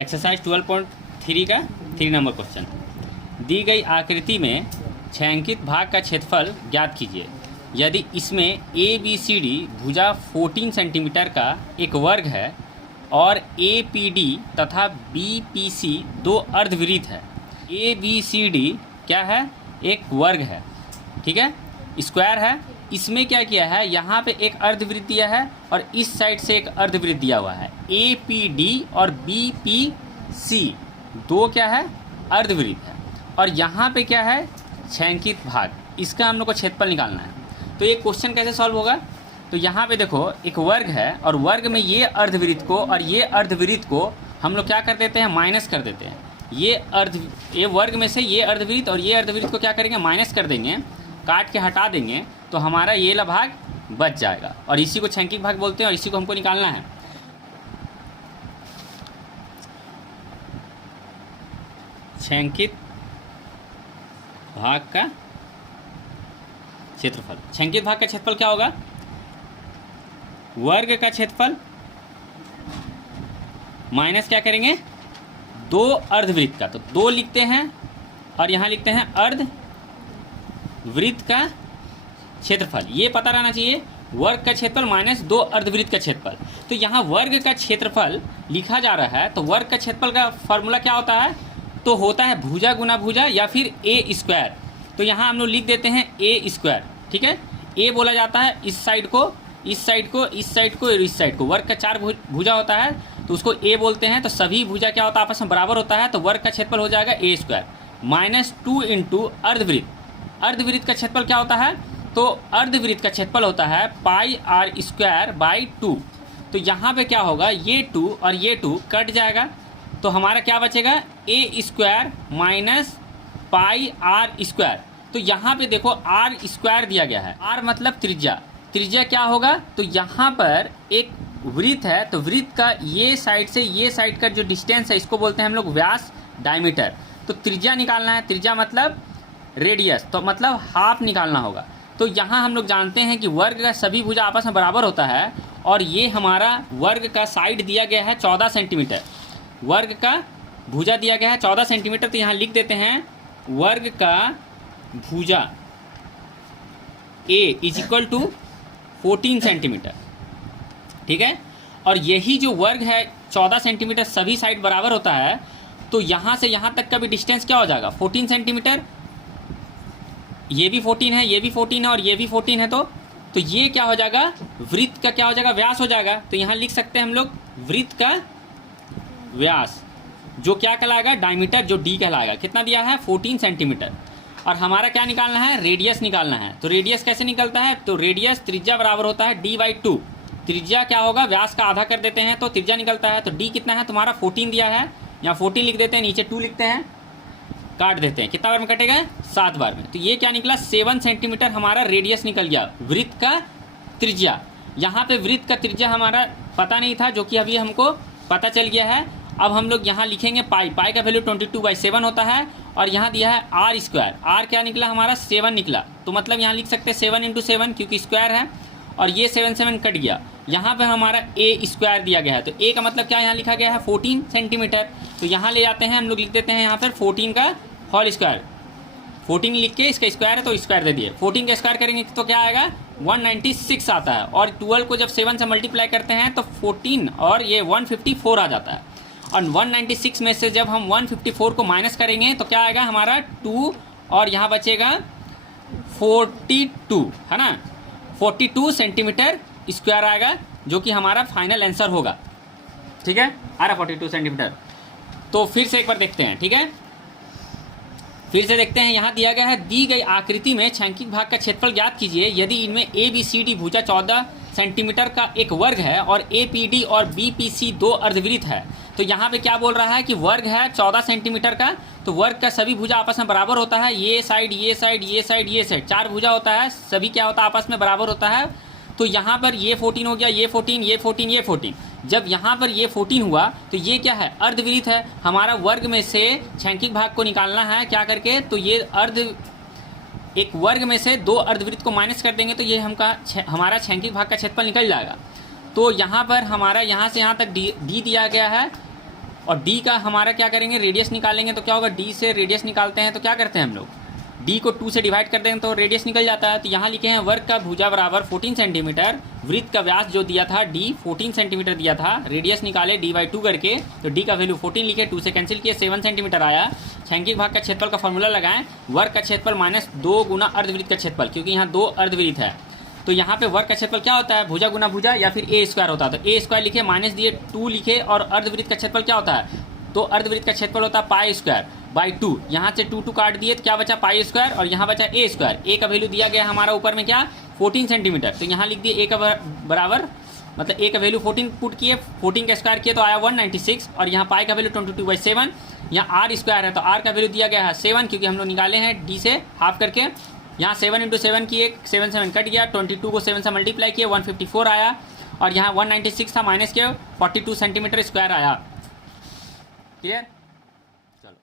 Exercise 12.3 का 3 number question. दी गई आकृति में छायांकित भाग का क्षेत्रफल ज्ञात कीजिए। यदि इसमें ए बी सी डी भुजा 14 सेंटीमीटर का एक वर्ग है और ए पी डी तथा बी पी सी दो अर्धवृत्त है। ए बी सी डी क्या है? एक वर्ग है, ठीक है, स्क्वायर है। इसमें क्या किया है, यहाँ पे एक अर्धवृत्त दिया है और इस साइड से एक अर्धवृत्त दिया हुआ है। ए पी डी और बी पी सी दो क्या है? अर्धवृत्त है। और यहाँ पे क्या है? छायांकित भाग। इसका हम लोग को क्षेत्रफल निकालना है। तो ये क्वेश्चन कैसे सॉल्व होगा? तो यहाँ पे देखो एक वर्ग है और वर्ग में ये अर्धवृत्त को और ये अर्धवृत्त को हम लोग क्या कर देते हैं? माइनस कर देते हैं। ये वर्ग में से ये अर्धवृत्त और ये अर्धवृत्त को क्या करेंगे? माइनस कर देंगे, काट के हटा देंगे, तो हमारा ये ला भाग बच जाएगा। और इसी को छायांकित भाग बोलते हैं और इसी को हमको निकालना है। छायांकित भाग का क्षेत्रफल। छायांकित भाग का क्षेत्रफल क्या होगा? वर्ग का क्षेत्रफल माइनस क्या करेंगे? दो अर्धवृत्त का। तो दो लिखते हैं और यहाँ लिखते हैं अर्धवृत्त का क्षेत्रफल। ये पता रहना चाहिए, वर्ग का क्षेत्रफल माइनस दो अर्धवृत्त का क्षेत्रफल। तो यहाँ वर्ग का क्षेत्रफल लिखा जा रहा है, तो वर्ग का क्षेत्रफल का फॉर्मूला क्या होता है? तो होता है भुजा गुना भुजा या फिर ए स्क्वायर। तो यहाँ हम लोग लिख देते हैं ए स्क्वायर, ठीक है। ए बोला जाता है इस साइड को, इस साइड को, इस साइड को और इस साइड को। वर्ग का चार भुजा होता है तो उसको ए बोलते हैं। तो सभी भुजा क्या होता है? आपस में बराबर होता है। तो वर्ग का क्षेत्रफल हो जाएगा ए स्क्वायर माइनस 2 इंटू अर्धवृत्त। अर्धवृत्त का क्षेत्रफल क्या होता है? तो अर्धवृत्त का क्षेत्रफल होता है पाई आर स्क्वायर बाई 2। तो यहाँ पे क्या होगा? ये 2 और ये 2 कट जाएगा, तो हमारा क्या बचेगा? A square minus pi R square. तो यहाँ पे देखो आर स्क्वायर दिया गया है। आर मतलब त्रिज्या। त्रिज्या क्या होगा? तो यहाँ पर एक वृत्त है, तो वृत्त का ये साइड से ये साइड का जो डिस्टेंस है इसको बोलते हैं हम लोग व्यास, डायमीटर। तो त्रिज्या निकालना है। त्रिज्या मतलब रेडियस, तो मतलब हाफ निकालना होगा। तो यहाँ हम लोग जानते हैं कि वर्ग का सभी भुजा आपस में बराबर होता है और ये हमारा वर्ग का साइड दिया गया है 14 सेंटीमीटर। वर्ग का भुजा दिया गया है 14 सेंटीमीटर। तो यहाँ लिख देते हैं वर्ग का भुजा ए इज इक्वल टू 14 सेंटीमीटर, ठीक है। और यही जो वर्ग है 14 सेंटीमीटर, सभी साइड बराबर होता है, तो यहाँ से यहाँ तक का भी डिस्टेंस क्या हो जाएगा? 14 सेंटीमीटर। ये भी 14 है, ये भी 14 है और ये भी 14 है। तो ये क्या हो जाएगा? वृत्त का क्या हो जाएगा? व्यास हो जाएगा। तो यहाँ लिख सकते हैं हम लोग वृत्त का व्यास, जो क्या कहलाएगा? डायमीटर, जो डी कहलाएगा। कितना दिया है? 14 सेंटीमीटर। और हमारा क्या निकालना है? रेडियस निकालना है। तो रेडियस कैसे निकलता है? तो रेडियस त्रिज्या बराबर होता है डी बाई 2। त्रिज्या क्या होगा? व्यास का आधा कर देते हैं तो त्रिज्या निकलता है। तो डी कितना है तुम्हारा? 14 दिया है, यहाँ 14 लिख देते हैं, नीचे 2 लिखते हैं, काट देते हैं। कितना बार में कटेगा? 7 बार में। तो ये क्या निकला? 7 सेंटीमीटर हमारा रेडियस निकल गया, वृत्त का त्रिज्या। यहाँ पे वृत्त का त्रिज्या हमारा पता नहीं था, जो कि अभी हमको पता चल गया है। अब हम लोग यहाँ लिखेंगे पाई। पाई का वैल्यू 22/7 होता है और यहाँ दिया है आर स्क्वायर। आर क्या निकला हमारा? 7 निकला। तो मतलब यहाँ लिख सकते हैं 7 इंटू 7, क्योंकि स्क्वायर है और ये 7 कट गया। यहाँ पे हमारा ए स्क्वायर दिया गया है, तो ए का मतलब क्या यहाँ लिखा गया है? 14 सेंटीमीटर। तो यहाँ ले जाते हैं हम लोग, लिख देते हैं यहाँ पर 14 का होल स्क्वायर। 14 लिख के इसका स्क्वायर है तो स्क्वायर दे दिए। 14 का स्क्वायर करेंगे तो क्या आएगा? 196 आता है। और 12 को जब 7 से मल्टीप्लाई करते हैं तो 14 और ये 154 आ जाता है। और 196 में से जब हम 154 को माइनस करेंगे तो क्या आएगा हमारा? 2 और यहाँ बचेगा 42, है ना। 42 सेंटीमीटर स्क्वायर आएगा, जो कि हमारा फाइनल आंसर होगा, ठीक है। आ रहा 42 सेंटीमीटर। तो फिर से एक बार देखते हैं, ठीक है। फिर से देखते हैं, यहाँ दिया गया है दी गई आकृति में छायांकित भाग का क्षेत्रफल ज्ञात कीजिए। यदि इनमें ए बी सी डी भुजा 14 सेंटीमीटर का एक वर्ग है और ए पी डी और बी पी सी दो अर्धवृत्त है। तो यहाँ पे क्या बोल रहा है कि वर्ग है 14 सेंटीमीटर का, तो वर्ग का सभी भुजा आपस में बराबर होता है। ये साइड, ये साइड, ये साइड, ये साइड, 4 भुजा होता है, सभी क्या होता है? आपस में बराबर होता है। तो यहाँ पर ये 14 हो गया, ये 14, ये 14, ये 14। जब यहाँ पर ये 14 हुआ तो ये क्या है? अर्धवृत्त है। हमारा वर्ग में से छायांकित भाग को निकालना है, क्या करके? तो ये एक वर्ग में से दो अर्धवृत्त को माइनस कर देंगे तो ये हमारा छायांकित भाग का क्षेत्रफल निकल जाएगा। तो यहाँ पर हमारा यहाँ से यहाँ तक डी दिया गया है और डी का हमारा क्या करेंगे, रेडियस निकालेंगे। तो क्या होगा, डी से रेडियस निकालते हैं तो क्या करते हैं हम लोग, डी को 2 से डिवाइड कर देंगे तो रेडियस निकल जाता है। तो यहाँ लिखे हैं वर्ग का भुजा बराबर 14 सेंटीमीटर, वृत्त का व्यास जो दिया था डी 14 सेंटीमीटर दिया था, रेडियस निकाले डी/2 करके, तो डी का वैल्यू 14 लिखे, 2 से कैंसिल किए, 7 सेंटीमीटर आया। छायांकित भाग का क्षेत्रफल का फॉर्मूला लगाएं, वर्ग का क्षेत्रफल माइनस 2 गुना अर्धवृत्त का क्षेत्रफल, क्योंकि यहाँ 2 अर्धवृत्त है। तो यहाँ पे वर्ग का क्षेत्रफल क्या होता है, भुजा गुना भुजा या फिर ए स्क्वायर होता है। तो ए स्क्वायर लिखे, माइनस दिए 2 लिखे, और अर्धवृत्त का क्षेत्रफल क्या होता है, तो अर्धवृत्त का क्षेत्रफल होता है पाई स्क्वायर बाई 2। यहाँ से 2 काट दिए तो क्या बचा, पाई स्क्वायर, और यहाँ बचा ए स्क्वायर। ए का वैल्यू दिया गया हमारा ऊपर में क्या, 14 सेंटीमीटर, तो यहाँ लिख दिए ए का बराबर, मतलब ए का वैल्यू 14 पुट किए, 14 का स्क्वायर किए तो आया 196, और यहाँ पाई का वैल्यू 22/7। यहाँ आर स्क्वायर है तो आर का वैल्यू दिया गया है 7, क्योंकि हम लोग निकाले हैं डी से हाफ करके। यहाँ 7 × 7 किए, 7 7 कट गया, 22 को 7 से मल्टीप्लाई किए, 154 आया, और यहाँ 196 था माइनस के 42 सेंटीमीटर स्क्वायर आया। क्लियर, चलो।